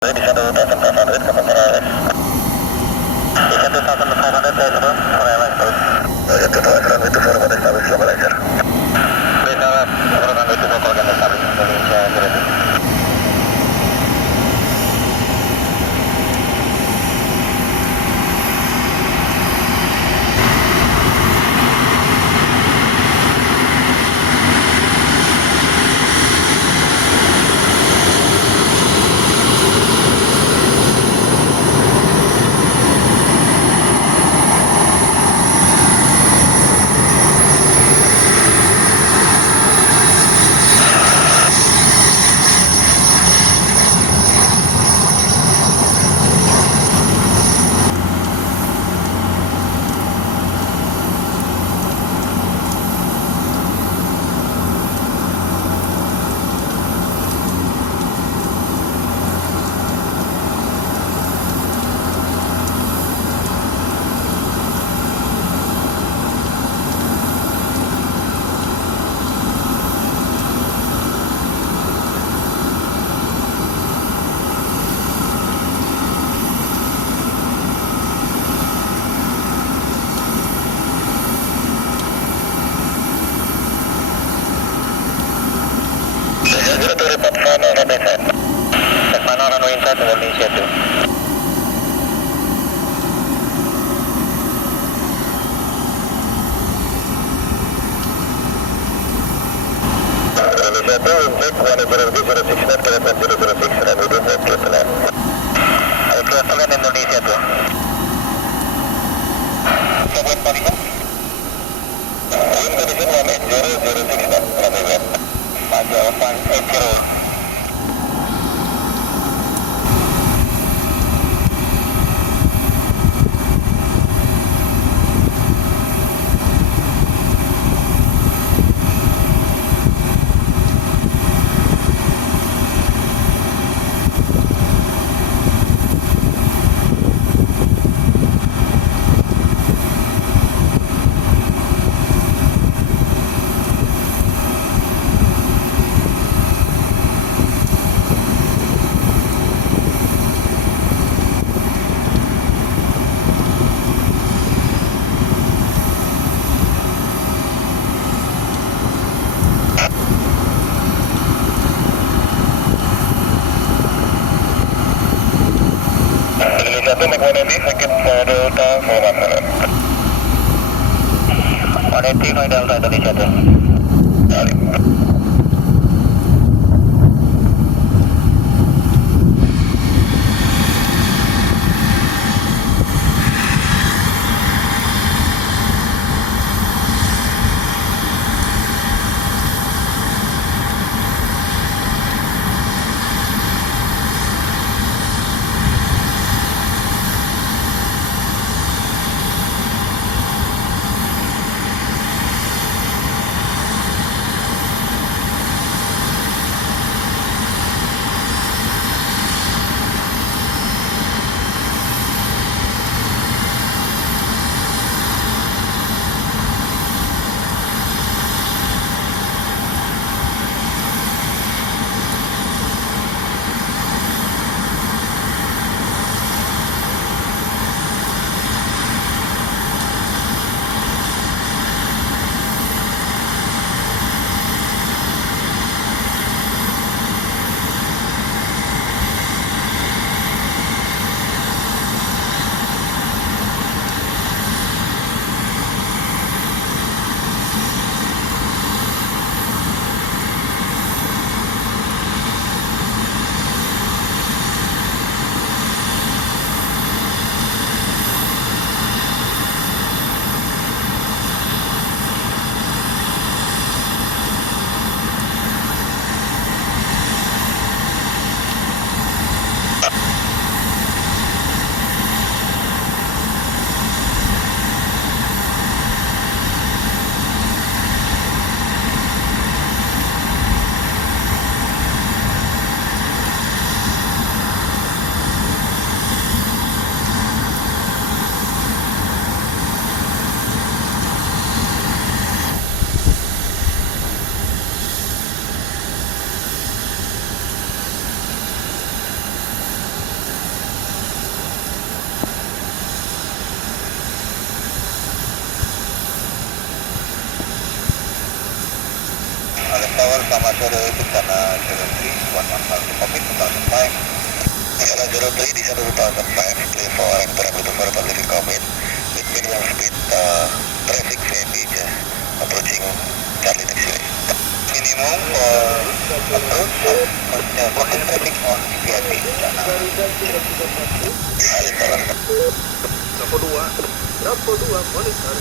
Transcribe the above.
Di 1,500 ke Perales. Di 1,500 terus Perales terus. Ya, total itu forward establis global laser. Berita program itu program establis Indonesia berarti. Mana runway inside Indonesia tuh? Indonesia tuh untuk 100 069 dan udah mau keselan. Ayo keselan Indonesia tuh. Sebuah parikan. Indonesia 18006 Pajak 180. Satu Mekonemi, sakit Delta, Selamat. Konektif Delta Indonesia tuh. Balik. Tower, selamat sore, bencana 03, 115 Covid, 2005. Masalah 03 di 1005, clear for orang parameter for public comment, with minimum speed, traffic friendly, just approaching Charlie taxi. Minimum approach, working traffic on CPRT. Alif Tower. Berapa dua, monitor.